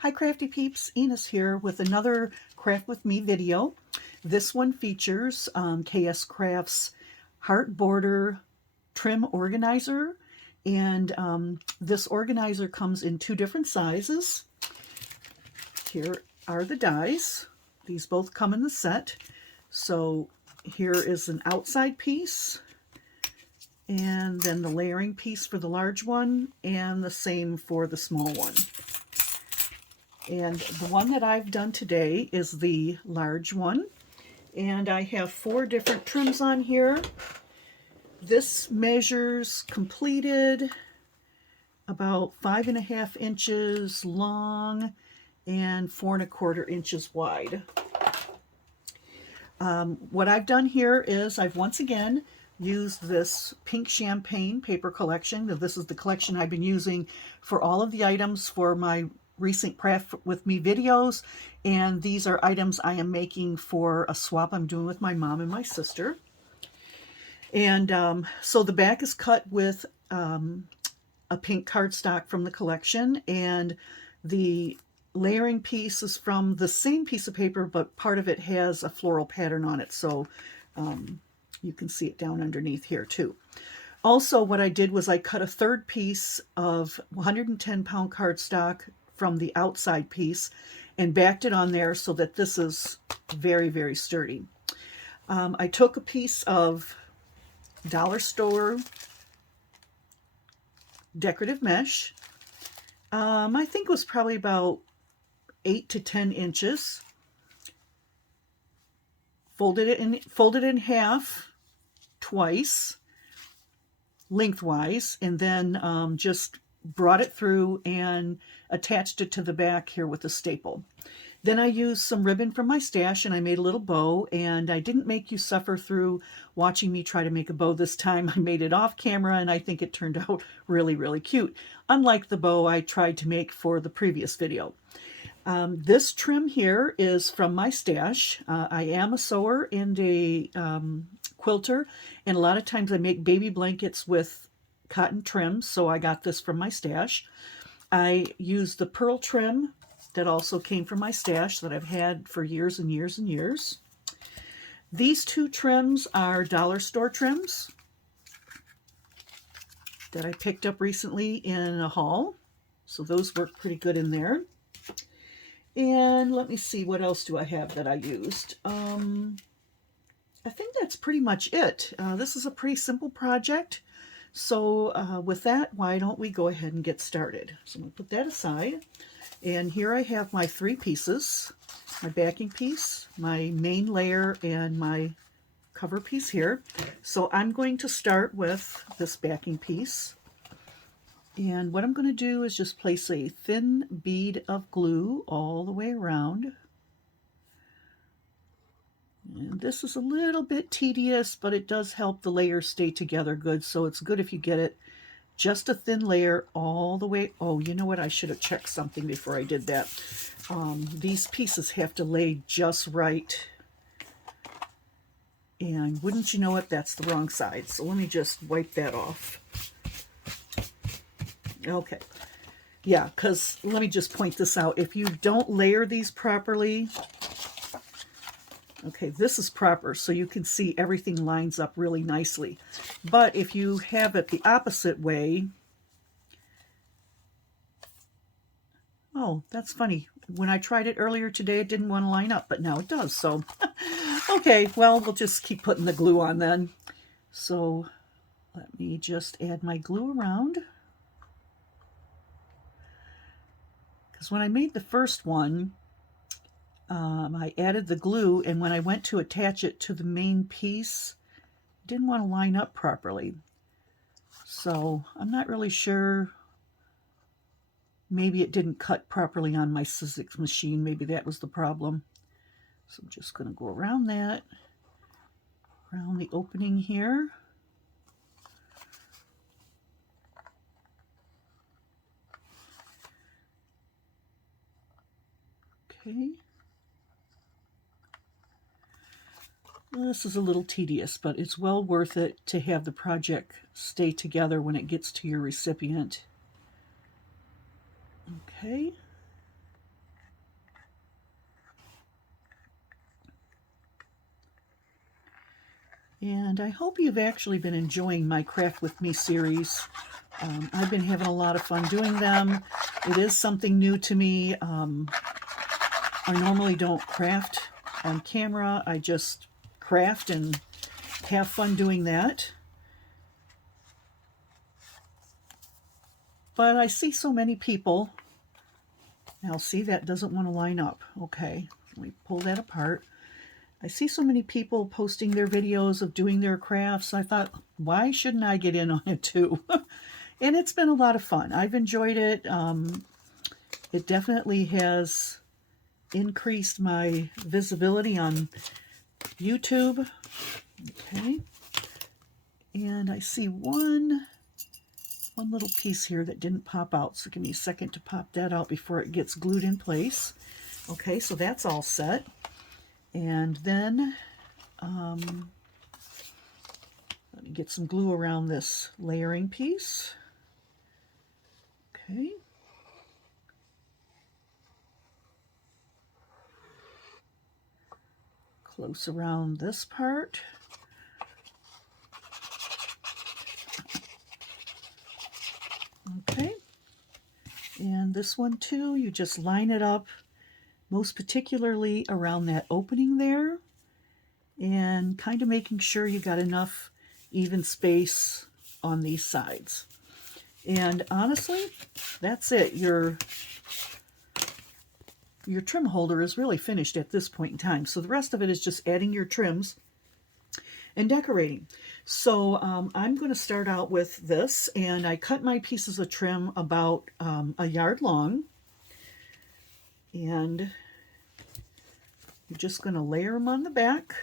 Hi Crafty Peeps, Enos here with another Craft With Me video. This one features KSCrafts Heart Border Trim Organizer, and this organizer comes in two different sizes. Here are the dies. These both come in the set. So here is an outside piece, and then the layering piece for the large one, and the same for the small one. And the one that I've done today is the large one. And I have 4 different trims on here. This measures completed about 5.5 inches long and 4.25 inches wide. What I've done here is I've once again used this pink champagne paper collection. This is the collection I've been using for all of the items for my recent Craft With Me videos, and these are items I am making for a swap I'm doing with my mom and my sister. And so the back is cut with a pink cardstock from the collection, and the layering piece is from the same piece of paper, but part of it has a floral pattern on it, so you can see it down underneath here too. Also, what I did was I cut a third piece of 110-pound cardstock from the outside piece and backed it on there so that this is very, very sturdy. I took a piece of dollar store decorative mesh. I think it was probably about 8 to 10 inches. Folded it in half twice lengthwise, and then just brought it through and attached it to the back here with a staple. Then I used some ribbon from my stash and I made a little bow, and I didn't make you suffer through watching me try to make a bow this time. I made it off camera and I think it turned out really, really cute, unlike the bow I tried to make for the previous video. This trim here is from my stash. I am a sewer and a quilter, and a lot of times I make baby blankets with cotton trim, so I got this from my stash. I used the pearl trim that also came from my stash that I've had for years and years and years. These 2 trims are dollar store trims that I picked up recently in a haul, so those work pretty good in there. And let me see, what else do I have that I used? I think that's pretty much it. This is a pretty simple project. So with that, why don't we go ahead and get started? So I'm going to put that aside. And here I have my 3 pieces, my backing piece, my main layer, and my cover piece here. So I'm going to start with this backing piece. And what I'm going to do is just place a thin bead of glue all the way around. And this is a little bit tedious, but it does help the layers stay together good. So it's good if you get it just a thin layer all the way. Oh, you know what? I should have checked something before I did that. These pieces have to lay just right. And wouldn't you know it, that's the wrong side. So let me just wipe that off. Okay. Yeah, because let me just point this out. If you don't layer these properly, okay, this is proper, so you can see everything lines up really nicely. But if you have it the opposite way, oh, that's funny. When I tried it earlier today, it didn't want to line up, but now it does. So, okay, well, we'll just keep putting the glue on then. So let me just add my glue around. Because when I made the first one, I added the glue, and when I went to attach it to the main piece, it didn't want to line up properly. So I'm not really sure. Maybe it didn't cut properly on my Sizzix machine. Maybe that was the problem. So I'm just going to go around that, around the opening here. Okay. This is a little tedious, but it's well worth it to have the project stay together when it gets to your recipient. Okay. And I hope you've actually been enjoying my Craft With Me series. I've been having a lot of fun doing them. It is something new to me. I normally don't craft on camera. I just craft and have fun doing that. But I see so many people. Now see, that doesn't want to line up. Okay, let me pull that apart. I see so many people posting their videos of doing their crafts. I thought, why shouldn't I get in on it too? And it's been a lot of fun. I've enjoyed it. It definitely has increased my visibility on YouTube. Okay. And I see one little piece here that didn't pop out. So give me a second to pop that out before it gets glued in place. Okay, so that's all set. And then let me get some glue around this layering piece. Okay. Close around this part. Okay. And this one too, you just line it up, most particularly around that opening there, and kind of making sure you got enough even space on these sides. And honestly, that's it. Your trim holder is really finished at this point in time. So the rest of it is just adding your trims and decorating. So I'm going to start out with this, and I cut my pieces of trim about a yard long. And you're just going to layer them on the back.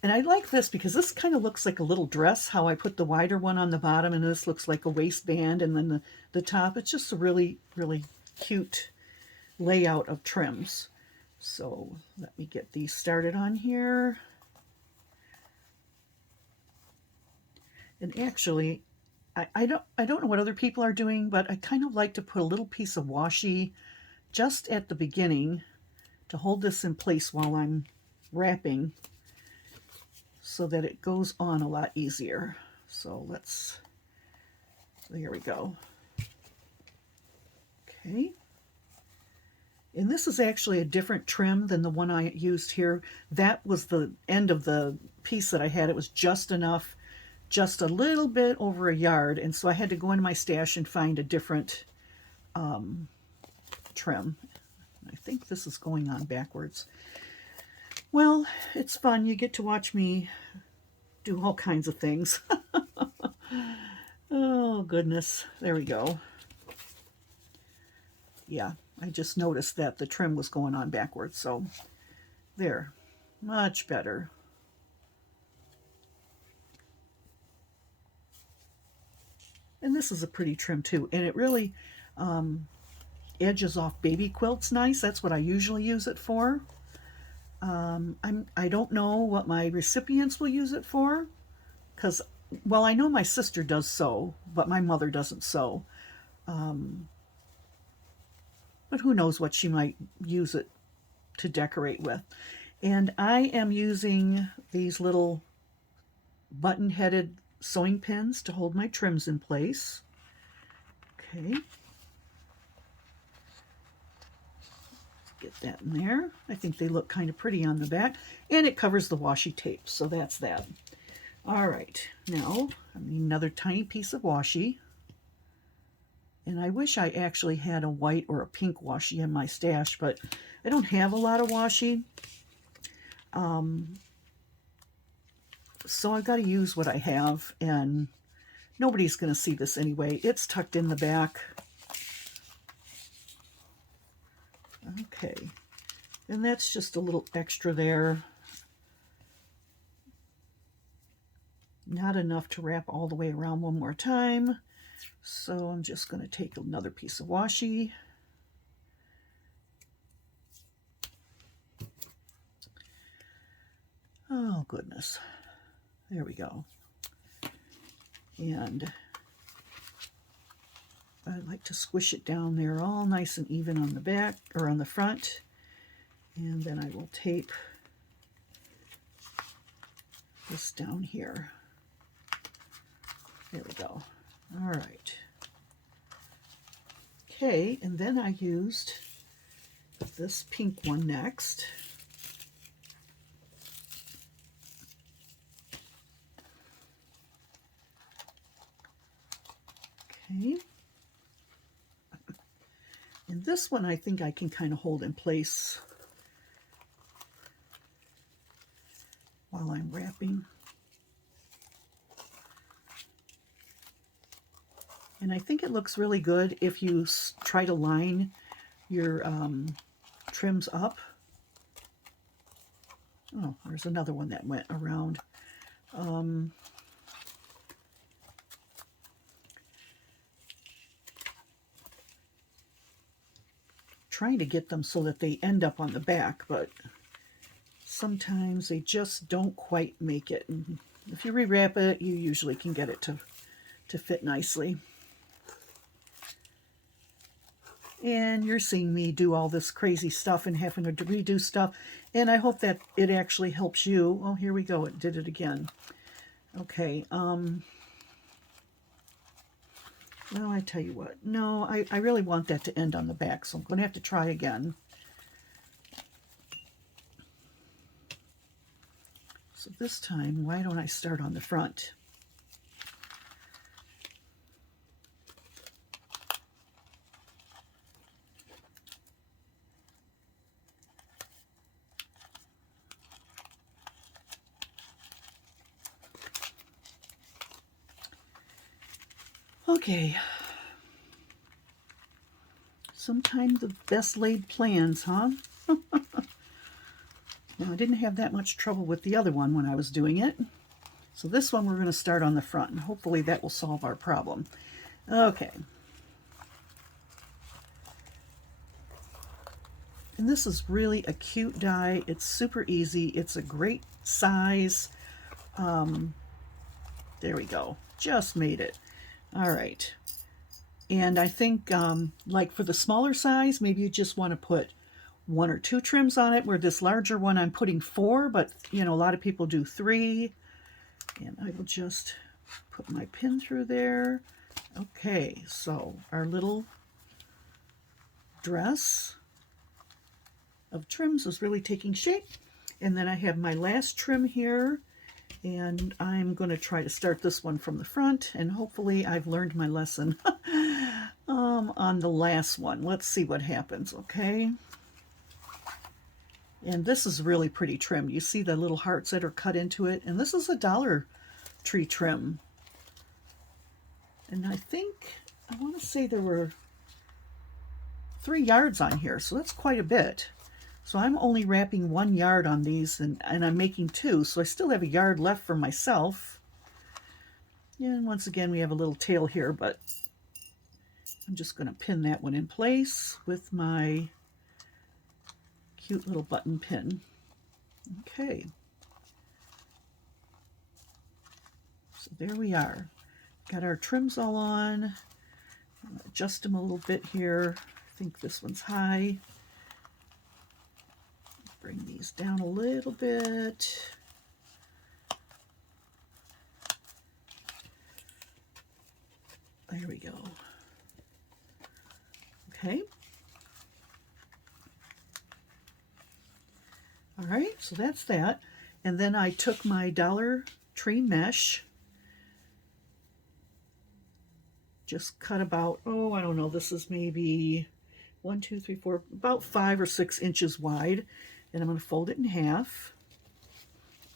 And I like this because this kind of looks like a little dress, how I put the wider one on the bottom, and this looks like a waistband, and then the top. It's just a really, really cute layout of trims. So let me get these started on here. And actually, I don't know what other people are doing, but I kind of like to put a little piece of washi just at the beginning to hold this in place while I'm wrapping, so that it goes on a lot easier. So there we go. Okay. And this is actually a different trim than the one I used here. That was the end of the piece that I had. It was just enough, just a little bit over a yard. And so I had to go into my stash and find a different trim. I think this is going on backwards. Well, it's fun. You get to watch me do all kinds of things. Oh, goodness. There we go. Yeah, I just noticed that the trim was going on backwards. So there, much better. And this is a pretty trim too. And it really edges off baby quilts nice. That's what I usually use it for. I don't know what my recipients will use it for, because, well, I know my sister does sew, but my mother doesn't sew. But who knows what she might use it to decorate with. And I am using these little button-headed sewing pins to hold my trims in place. Okay. Get that in there. I think they look kind of pretty on the back, and it covers the washi tape, so that's that. All right, now I need another tiny piece of washi, and I wish I actually had a white or a pink washi in my stash, but I don't have a lot of washi, so I've got to use what I have, and nobody's going to see this anyway. It's tucked in the back. Okay, and that's just a little extra there. Not enough to wrap all the way around one more time. So I'm just going to take another piece of washi. Oh, goodness. There we go. And I like to squish it down there all nice and even on the back or on the front. And then I will tape this down here. There we go. All right. Okay, and then I used this pink one next. Okay. And this one I think I can kind of hold in place while I'm wrapping. And I think it looks really good if you try to line your trims up. Oh, there's another one that went around. Trying to get them so that they end up on the back, but sometimes they just don't quite make it. And if you rewrap it, you usually can get it to fit nicely. And you're seeing me do all this crazy stuff and having to redo stuff, and I hope that it actually helps you. Oh, here we go, it did it again. Okay, well, I tell you what, no, I really want that to end on the back, so I'm going to have to try again. So this time, why don't I start on the front? Okay, sometimes the best laid plans, huh? Now, I didn't have that much trouble with the other one when I was doing it. So this one we're going to start on the front, and hopefully that will solve our problem. Okay. And this is really a cute die. It's super easy. It's a great size. There we go. Just made it. All right. And I think like for the smaller size, maybe you just want to put 1 or 2 trims on it, where this larger one I'm putting 4, but you know, a lot of people do 3. And I will just put my pin through there. Okay, so our little dress of trims is really taking shape. And then I have my last trim here, and I'm going to try to start this one from the front, and hopefully I've learned my lesson on the last one. Let's see what happens, okay? And this is really pretty trim. You see the little hearts that are cut into it, and this is a Dollar Tree trim. And I think, I want to say there were 3 yards on here, so that's quite a bit. So I'm only wrapping 1 yard on these, and I'm making 2, so I still have a yard left for myself. And once again, we have a little tail here, but I'm just going to pin that one in place with my cute little button pin. Okay. So there we are. Got our trims all on. Adjust them a little bit here. I think this one's high. Bring these down a little bit. There we go. Okay. All right, so that's that. And then I took my Dollar Tree mesh, just cut about, oh, I don't know, this is maybe 1, 2, 3, 4, about 5 or 6 inches wide. And I'm going to fold it in half.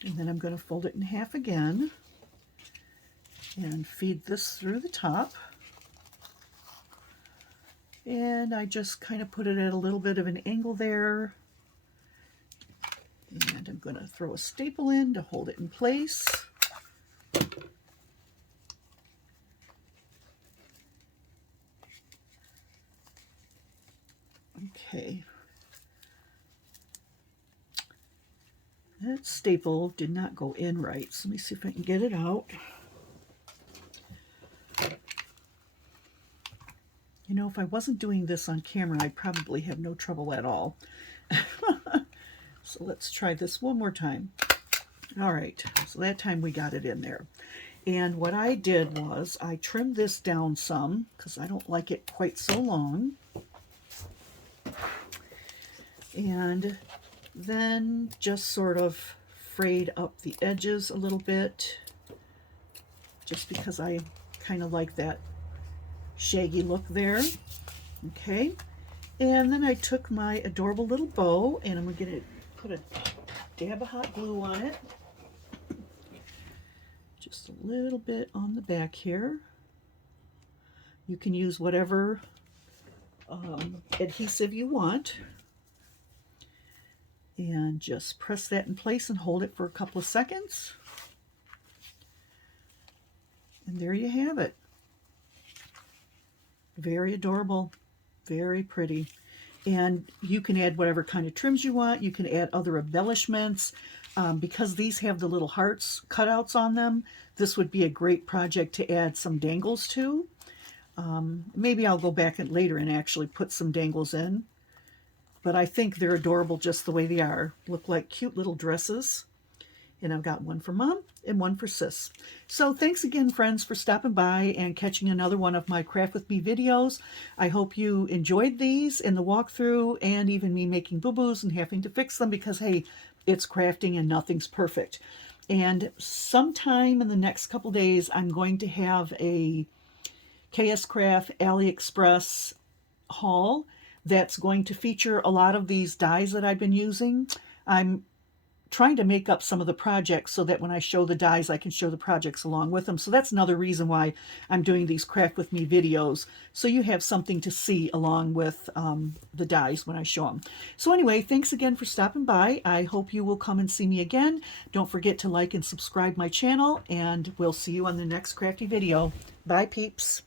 And then I'm going to fold it in half again and feed this through the top. And I just kind of put it at a little bit of an angle there. And I'm going to throw a staple in to hold it in place. Okay. That staple did not go in right, so let me see if I can get it out. You know, if I wasn't doing this on camera, I'd probably have no trouble at all. So let's try this one more time. All right, so that time we got it in there. And what I did was I trimmed this down some because I don't like it quite so long. And then just sort of frayed up the edges a little bit, just because I kind of like that shaggy look there. Okay, and then I took my adorable little bow and I'm going to put a dab of hot glue on it. Just a little bit on the back here. You can use whatever adhesive you want. And just press that in place and hold it for a couple of seconds. And there you have it. Very adorable, very pretty. And you can add whatever kind of trims you want. You can add other embellishments. Because these have the little hearts cutouts on them, this would be a great project to add some dangles to. Maybe I'll go back later and actually put some dangles in. But I think they're adorable just the way they are. Look like cute little dresses. And I've got one for Mom and one for Sis. So thanks again, friends, for stopping by and catching another one of my Craft With Me videos. I hope you enjoyed these and the walkthrough and even me making boo-boos and having to fix them because, hey, it's crafting and nothing's perfect. And sometime in the next couple days, I'm going to have a KSCraft AliExpress haul that's going to feature a lot of these dies that I've been using. I'm trying to make up some of the projects so that when I show the dies, I can show the projects along with them. So that's another reason why I'm doing these Craft With Me videos, so you have something to see along with the dies when I show them. So anyway, thanks again for stopping by. I hope you will come and see me again. Don't forget to like and subscribe my channel, and we'll see you on the next crafty video. Bye, peeps.